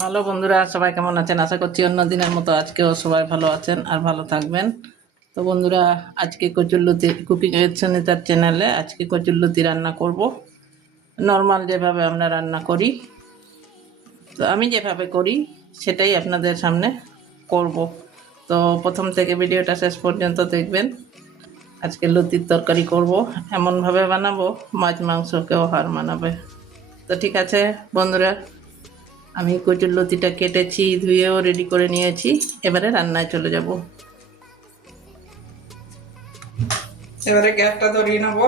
Hello বন্ধুরা, সবাই কেমন আছেন? আশা করছি অন্য দিনের মতো আজকেও সবাই ভালো আছেন আর ভালো থাকবেন। তো বন্ধুরা, আজকে কচুরলতি কুকিং উইথ সুনিতার চ্যানেলে আজকে কচুরলতি রান্না করব। নর্মাল যেভাবে আমরা রান্না করি, তো আমি যেভাবে করি সেটাই আপনাদের সামনে করব। তো প্রথম থেকে ভিডিওটা শেষ পর্যন্ত দেখবেন। আজকে লতির তরকারি করব, এমনভাবে বানাবো মাছ মাংসকেও হার মানাবে। তো ঠিক আছে বন্ধুরা, আমি কচুরলতিটা কেটেছি, ধুয়েও রেডি করে নিয়েছি। এবারে রান্নায় চলে যাব। এবারে গ্যাসটা ধরিয়ে নেব,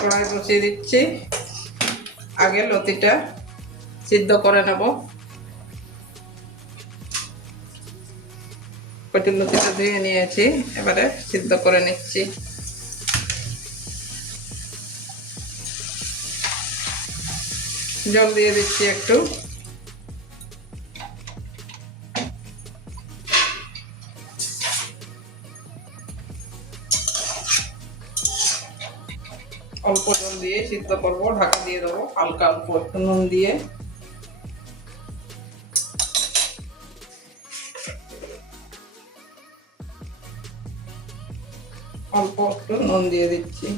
কড়াই বসিয়ে দিচ্ছি। আগে লতিটা সিদ্ধ করে নেব। কচুরলতিটা ধুয়ে নিয়েছি, এবারে সিদ্ধ করে নিচ্ছি। জল দিয়ে দিচ্ছি একটু। অল্প জল দিয়ে সিদ্ধ করব, ঢাকা দিয়ে দেবো। হালকা অল্প একটু নুন দিয়ে, অল্প একটু নুন দিয়ে দিচ্ছি।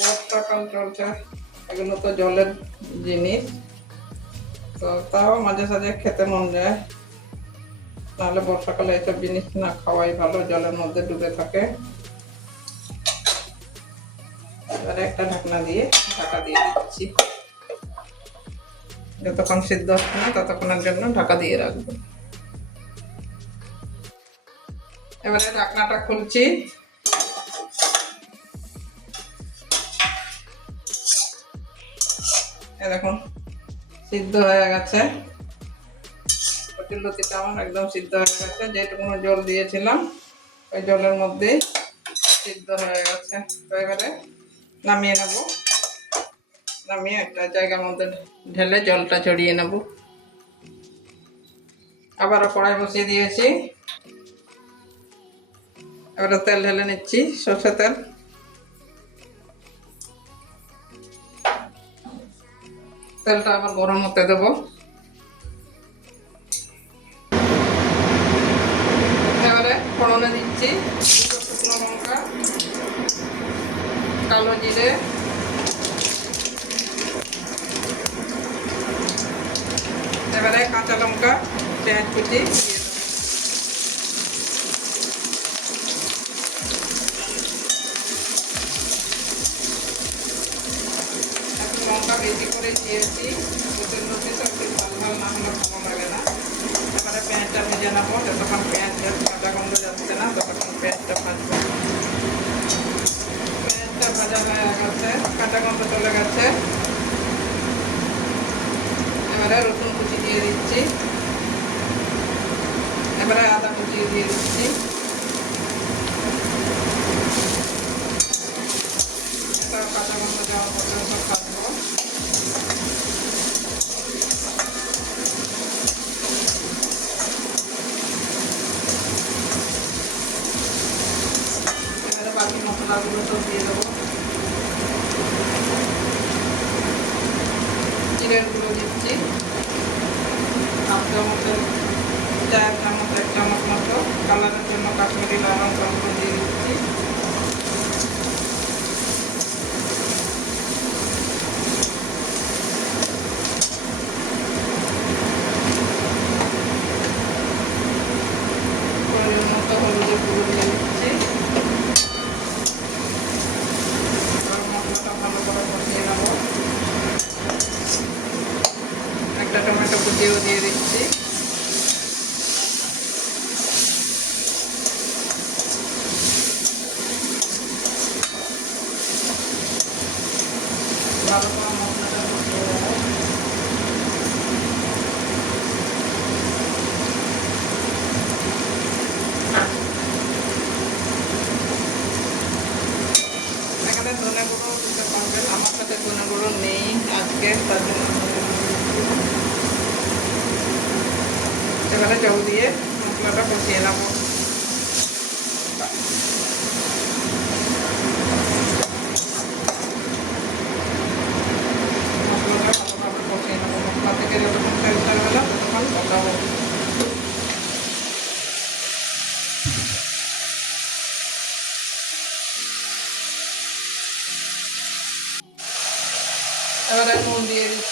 বর্ষাকাল চলছে, এগুলো তো জলের জিনিস, তো তাও মাঝে সাঝে খেতে মন যায়। তাহলে বর্ষাকালে এসব জিনিস না খাওয়াই ভালো, জলের মধ্যে ডুবে থাকে। এবারে একটা ঢাকনা দিয়ে ঢাকা দিয়ে দিচ্ছি। যতক্ষণ সিদ্ধ হচ্ছে না ততক্ষণের জন্য ঢাকা দিয়ে রাখবো। এবারে ঢাকনাটা খুলছি। দেখুন সিদ্ধ হয়ে গেছে। কচুরলতিটা আমার একদম সিদ্ধ হয়ে গেছে। যেটুকু জল দিয়েছিলাম ওই জলের মধ্যে সিদ্ধ হয়ে গেছে। তো এবারে নামিয়ে নেব। নামিয়ে একটা জায়গার মধ্যে ঢেলে জলটা ছড়িয়ে নেব। আবারও কড়াই বসিয়ে দিয়েছি। এবারে তেল ঢেলে নিচ্ছি, সরষের তেল। তেলটা আবার গরম হতে দেবো। এবারে ফোড়নে দিচ্ছি শুকনো লঙ্কা, কালো জিরে, এবারে কাঁচা লঙ্কা, পেঁয়াজ কুচি দিয়ে দেবো। লঙ্কা বেশি করে দিয়েছি, কচুরলতি তো একটু ঝাল ঝাল না হলে ভালো লাগে না। এবারে পেঁয়াজটা ভেজে নেবো। যতক্ষণ পেঁয়াজের কাঁচা গন্ধ যাচ্ছে না ততক্ষণ পেঁয়াজটা ভাজবো। পেঁয়াজটা ভাজা হয়ে গেছে, কাঁচা গন্ধ চলে গেছে। এবারে রসুন কুচি দিয়ে দিচ্ছি। এবারে আদা কুচি দিয়ে দিচ্ছি। এটা কাঁচা গন্ধ যাওয়া পর্যন্ত ভাজবো। এবারে বাকি মশলাগুলো সব দিয়ে দেবো। জিরের গুঁড়ো দিচ্ছি হাফ চামচের, 4 চামচ, 1 চামচ মতো। কালারের জন্য কাশ্মীরি লাল লঙ্কা গুঁড়ো দিয়ে দিচ্ছি। পরিমাণ মতো হলুদের গুঁড়ো দিয়ে দিচ্ছি। মশলাটা ভালো করে কষিয়ে নেব। একটা টমেটো কুচিও দিয়ে দিচ্ছি। ভালো করে মশলাটা কষিয়ে নেব। এখানে ধনে গুঁড়ো দিতে পারবেন, আমার সাথে ধনে গুঁড়ো নেই আজকে, তার জন্য। এবারে জল দিয়ে মশলাটা কষিয়ে নেব।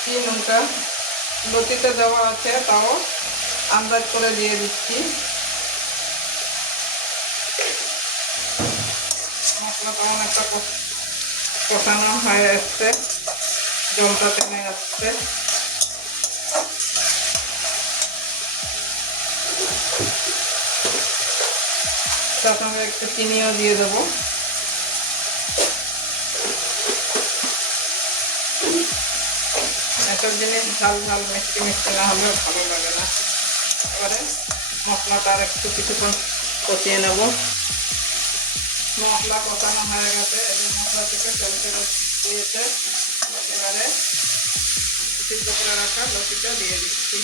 নুনটা লতিতে দেওয়া আছে, তাও আন্দাজ করে দিয়ে দিচ্ছি। মশলা তেমন একটা কষানো হয়ে আসছে, জলটা টেনে আসছে। তার সঙ্গে একটু চিনিও দিয়ে দেবো। এসব জিনিস ঝাল ঝাল মিষ্টি মিষ্টি না হলেও ভালো লাগে না। এবারে মশলাটা আর একটু কিছুক্ষণ কষিয়ে নেব। মশলা কষানো হয়ে গেছে, এই মশলা থেকে তেল তেল দিয়েছে। এবারে সিদ্ধ করে রাখা লতিটা দিয়ে দিচ্ছি।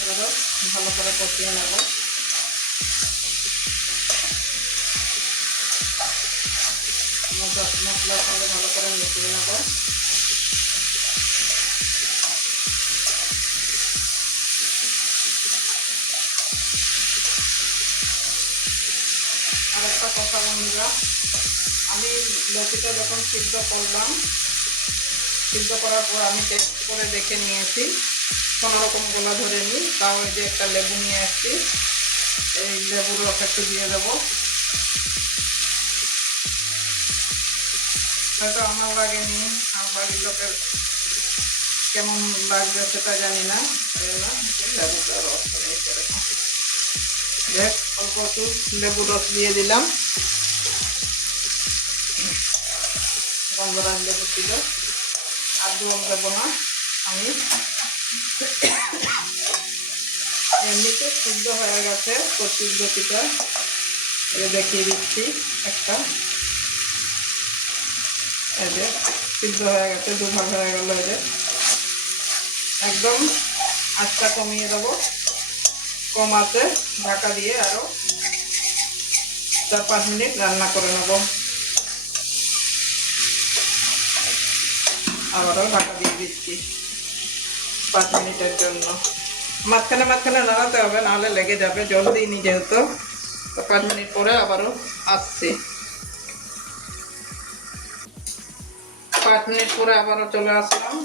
এবারে ভালো করে কষিয়ে নেব। মশলার সঙ্গে ভালো করে মিশিয়ে নেব। আর একটা কথা বন্ধুরা, আমি লতিটা যখন সিদ্ধ করলাম, সিদ্ধ করার পর আমি টেস্ট করে দেখে নিয়েছি, কোনোরকম গোলা ধরেনি। তাও এই যে একটা লেবু নিয়ে আসছি, এই লেবুর রস একটু দিয়ে দেবো। হয়তো আমার লাগেনি, আমার বাড়ির লোকের কেমন লাগবে সেটা জানি না, লেবুটা রস দেখ অল্প একটু লেবু রস দিয়ে দিলাম। গন্ধরাজ লেবু ছিল, আর জল দেবো না আমি। এমনিতে সিদ্ধ হয়ে গেছে কচুর লতিটা, দেখিয়ে দিচ্ছি একটা। এই যে সিদ্ধ হয়ে গেছে, দুভাগ হয়ে গেল। এই যে একদম আঁচটা কমিয়ে দেবো, কম আছে, ঢাকা দিয়ে আরও 4-5 মিনিট রান্না করে নেব। আবারও ঢাকা দিয়ে দিচ্ছি 5 মিনিটের জন্য। মাঝখানে মাঝখানে নাড়াতে হবে, নাহলে লেগে যাবে, জল দিইনি যেহেতু। তো 5 মিনিট পরে আবারও আসছি। 5 মিনিট পরে আবারও চলে আসলাম।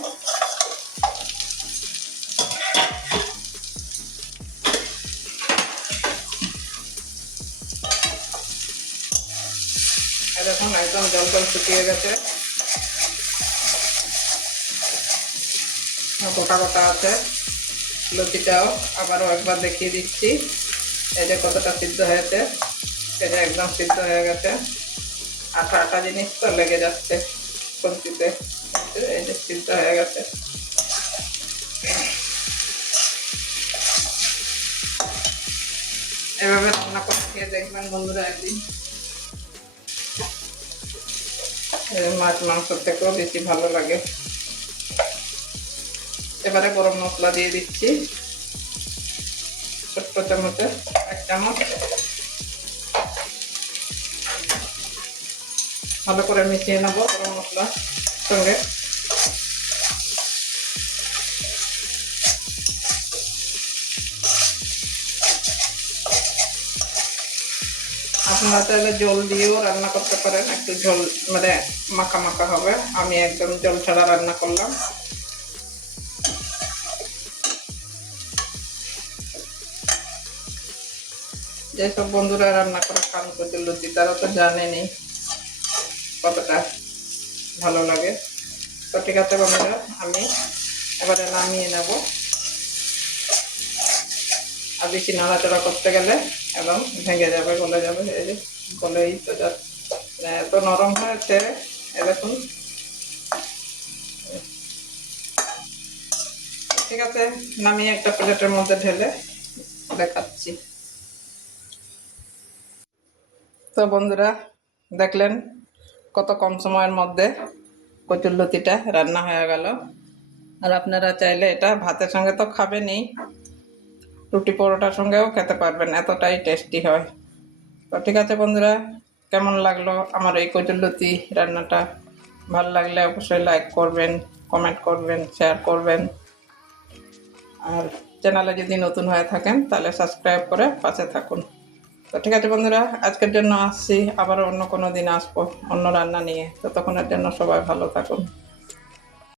দেখুন একদম জল জল শুকিয়ে গেছে, গোটা গোটা আছে লতিটাও। আবারও একবার দেখিয়ে দিচ্ছি, এই যে কতটা সিদ্ধ হয়েছে। এই যে একদম সিদ্ধ হয়ে গেছে, আটা আটা জিনিস তো লেগে যাচ্ছে সবজিতে। এই যে সিদ্ধ হয়ে গেছে। এভাবে রান্না করে খেয়ে দেখবেন বন্ধুরা একদিন, মাছ মাংসের থেকেও বেশি ভালো লাগে। এবারে গরম মশলা দিয়ে দিচ্ছি, ছোট্ট চামচে 1 চামচ। ভালো করে মিশিয়ে নেবো গরম মশলার সঙ্গে। আপনারা চাইলে জল দিয়েও রান্না করতে পারেন, একটু ঝোল মানে মাখা মাখা হবে। আমি একদম জল ছাড়া রান্না করলাম। যেসব বন্ধুরা রান্না করে খান কচুর লতি, তারা তো জানেনি কতটা ভালো লাগে। তো ঠিক আছে বন্ধুরা, আমি এবারে নামিয়ে নেব। আর বেশি নাড়াচাড়া করতে গেলে একদম ভেঙে যাবে, গলে যাবে। এই যে গলেই তো এত নরম হয়েছে, দেখুন। ঠিক আছে, নামিয়ে একটা প্লেটের মধ্যে ঢেলে দেখাচ্ছি। তো বন্ধুরা দেখলেন কত কম সময়ের মধ্যে কচুর লতিটা রান্না হয়ে গেল। আর আপনারা চাইলে এটা ভাতের সঙ্গে তো খাবেনই, রুটি পরোটার সঙ্গেও খেতে পারবেন, এতটাই টেস্টি হয়। তো ঠিক আছে বন্ধুরা, কেমন লাগলো আমার এই কচুর লতি রান্নাটা? ভালো লাগলে অবশ্যই লাইক করবেন, কমেন্ট করবেন, শেয়ার করবেন। আর চ্যানেলে যদি নতুন হয়ে থাকেন তাহলে সাবস্ক্রাইব করে পাশে থাকুন। তো ঠিক আছে বন্ধুরা, আজকের জন্য আসছি, আবারও অন্য কোনো দিন আসবো অন্য রান্না নিয়ে। ততক্ষণের জন্য সবাই ভালো থাকুন।